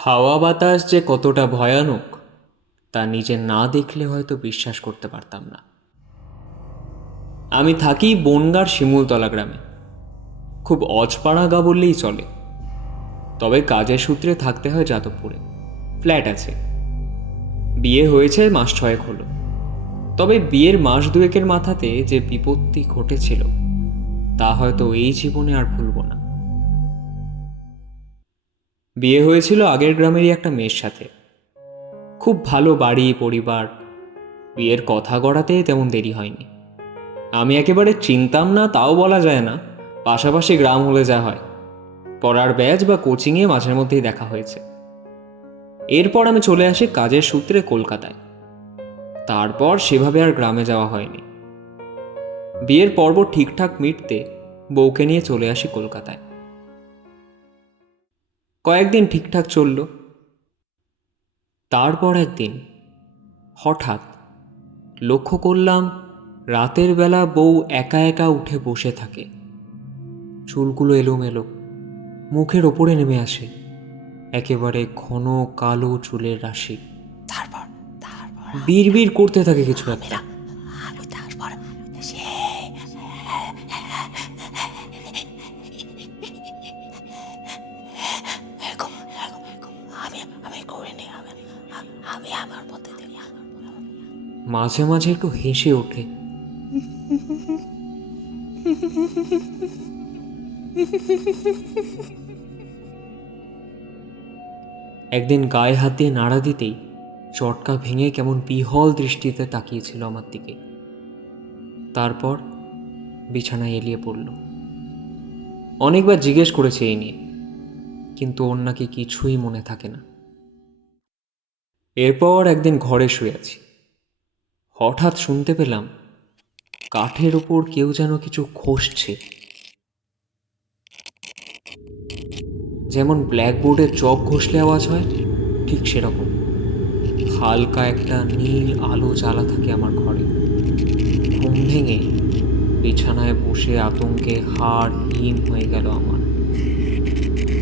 হাওয়া বাতাস যে কতটা ভয়ানক, তা নিজে না দেখলে হয়তো বিশ্বাস করতে পারতাম না। আমি থাকি বনগার শিমুলতলা গ্রামে। খুব অজপাড়া গা বললেই চলে। তবে কাজের সূত্রে থাকতে হয় যাদবপুরে। ফ্ল্যাট আছে। বিয়ে হয়েছে, মাস ছয়েক হলো। তবে বিয়ের মাস দুয়েকের মাথাতে যে বিপত্তি ঘটেছিল, তা হয়তো এই জীবনে আর ভুলব না। বিয়ে হয়েছিল আগের গ্রামেরই একটা মেয়ের সাথে। খুব ভালো বাড়ি, পরিবার। বিয়ের কথা গড়াতে তেমন দেরি হয়নি। আমি একেবারে চিনতাম না, তাও বলা যায় না। পাশাপাশি গ্রাম হলে যা হয়। পড়ার ব্যাচ বা কোচিংয়ে মাঝের মধ্যেই দেখা হয়েছে। এরপর আমি চলে আসি কাজের সূত্রে কলকাতায়। তারপর সেভাবে আর গ্রামে যাওয়া হয়নি। বিয়ের পর্ব ঠিকঠাক মিটতে বউকে নিয়ে চলে আসি কলকাতায়। কয়েকদিন ঠিকঠাক চলল। তারপর একদিন হঠাৎ লক্ষ্য করলাম রাতের বেলা বউ একা একা উঠে বসে থাকে। চুলগুলো এলোমেলো মুখের ওপরে নেমে আসে একেবারে ঘন কালো চুলের রাশি। তারপর বিড়বিড় করতে থাকে কিছু একটা আমি আমার পথে মাঝে মাঝে একটু হেসে ওঠে। একদিন গায়ে হাত দিয়ে নাড়া দিতেই চটকা ভেঙে কেমন বিহল দৃষ্টিতে তাকিয়েছিল আমার দিকে। তারপর বিছানায় এলিয়ে পড়ল। অনেকবার জিজ্ঞেস করেছে এই নিয়ে, কিন্তু ওর নাকি কিছুই মনে থাকে না। এরপর একদিন ঘরে শুয়ে আছি। হঠাৎ শুনতে পেলাম, কাঠের ওপর কেউ যেন কিছু খসছে। যেমন ব্ল্যাকবোর্ডে চক ঘষলে আওয়াজ হয়, ঠিক সেরকম। হালকা একটা নীল আলো জ্বালা থাকে আমার ঘরে। ঘুম ভেঙে বিছানায় বসে আতঙ্কে হাড় হিম হয়ে গেল আমার।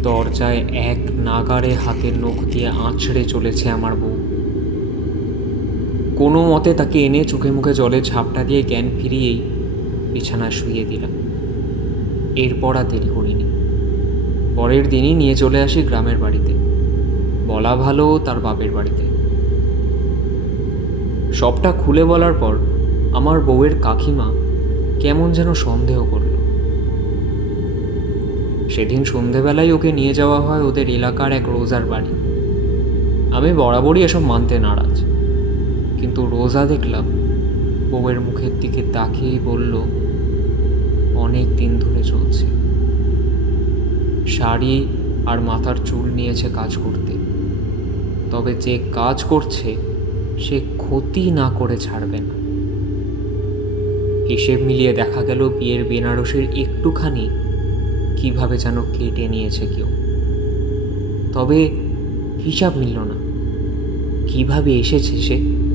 দরজায় এক নাগারে হাতের নখ দিয়ে আঁচড়ে চলেছে আমার বউ। কোনো মতে তাকে এনে চোখে মুখে জলে ঝাপটা দিয়ে জ্ঞান ফিরিয়েই বিছানায় শুইয়ে দিলাম। এরপর আর দেরি করিনি। পরের দিনই নিয়ে চলে আসি গ্রামের বাড়িতে। বলা ভালো তার বাপের বাড়িতে। সবটা খুলে বলার পর আমার বউয়ের কাকিমা কেমন যেন সন্দেহ করল। সেদিন সন্ধেবেলায় ওকে নিয়ে যাওয়া হয় ওদের এলাকার এক রোজার বাড়ি। আমি বরাবরই এসব মানতে নারাজ। কিন্তু রোজা দেখলাম বউয়ের মুখের দিকে তাকিয়েই বলল, অনেক দিন ধরে চলছে। শাড়ি আর মাথার চুল নিয়েছে কাজ করতে। তবে যে কাজ করছে, সে ক্ষতি না করে ছাড়বে না। হিসেব মিলিয়ে দেখা গেল বিয়ের বেনারসের একটুখানি কীভাবে যেন কেটে নিয়েছে কেউ। তবে হিসাব মিলল না। কীভাবে এসেছে সে?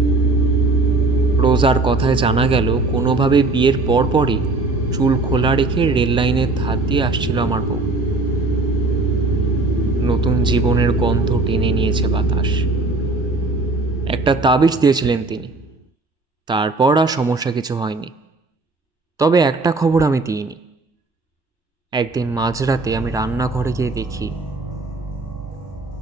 রোজার কথায় জানা গেল, কোনোভাবে বিয়ের পরপরই চুল খোলা রেখে রেল লাইনের ধার দিয়ে আসছিল আমার বউ। নতুন জীবনের গন্ধ টেনে নিয়েছে বাতাস। একটা তাবিজ দিয়েছিলেন তিনি। তারপর আর সমস্যা কিছু হয়নি। তবে একটা খবর আমি দিইনি। একদিন মাঝরাতে আমি রান্নাঘরে গিয়ে দেখি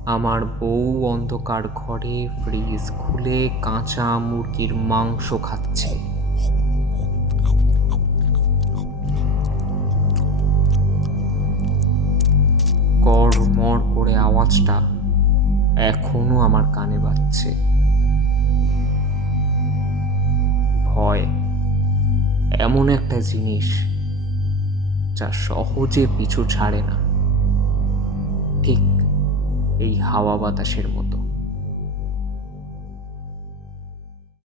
আমার বউ অন্ধকার ঘরে ফ্রিজ খুলে কাঁচা মুরগির মাংস খাচ্ছে। কড়মড় করে আওয়াজটা এখনও আমার কানে বাজছে। ভয় এমন একটা জিনিস যা সহজে পিছু ছাড়ে না। ঠিক এই হাওয়া বাতাসের মতো।